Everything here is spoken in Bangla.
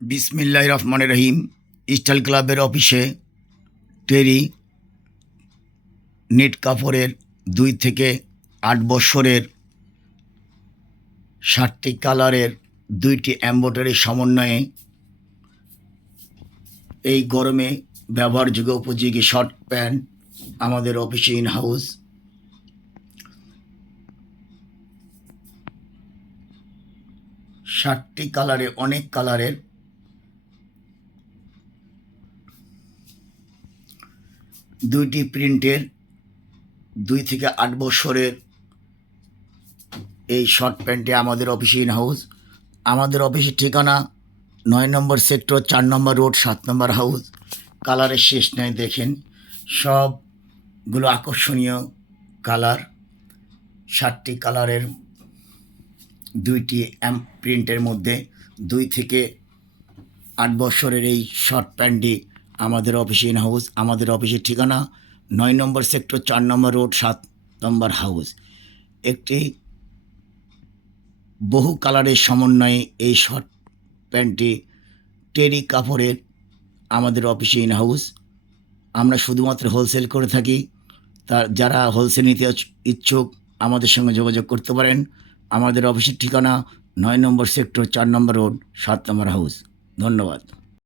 বিসমিল্লাহির রহমানির রহিম। স্টাইল ক্লাবের অফিসে টেরি নেট কাপড়ের 2 থেকে 8 বছরের 60টি কালারের 2টি এমব্রয়ডারি সমন্বয়ে এই গরমে ব্যবহারযোগ্য উপযোগী শর্ট প্যান্ট আমাদের অফিসে ইন হাউস। ষাটটি কালারে অনেক কালারের 2টি প্রিন্টের 2 থেকে 8 বছরের এই শর্ট প্যান্টে আমাদের অফিসে ইন হাউস। আমাদের অফিসের ঠিকানা 9 নম্বর সেক্টর, 4 নম্বর রোড, 7 নম্বর হাউস। কালারের শেষ নেই, দেখেন সবগুলো আকর্ষণীয় কালার। 60টি কালারের 2টি প্রিন্টের মধ্যে 2 থেকে 8 বছরের এই শর্ট প্যান্টটি আমাদের অফিসে ইন হাউস। আমাদের অফিসের ঠিকানা 9 নম্বর সেক্টর, 4 নম্বর রোড, 7 নম্বর হাউস। একটি বহু কালারের সমন্বয়ে এই শর্ট প্যান্টটি টেরি কাপড়ের আমাদের অফিসে ইন হাউস। আমরা শুধুমাত্র হোলসেল করে থাকি। যারা হোলসেল নিতে ইচ্ছুক আমাদের সঙ্গে যোগাযোগ করতে পারেন। আমাদের অফিসের ঠিকানা 9 নম্বর সেক্টর, 4 নম্বর রোড, 7 নম্বর হাউস। ধন্যবাদ।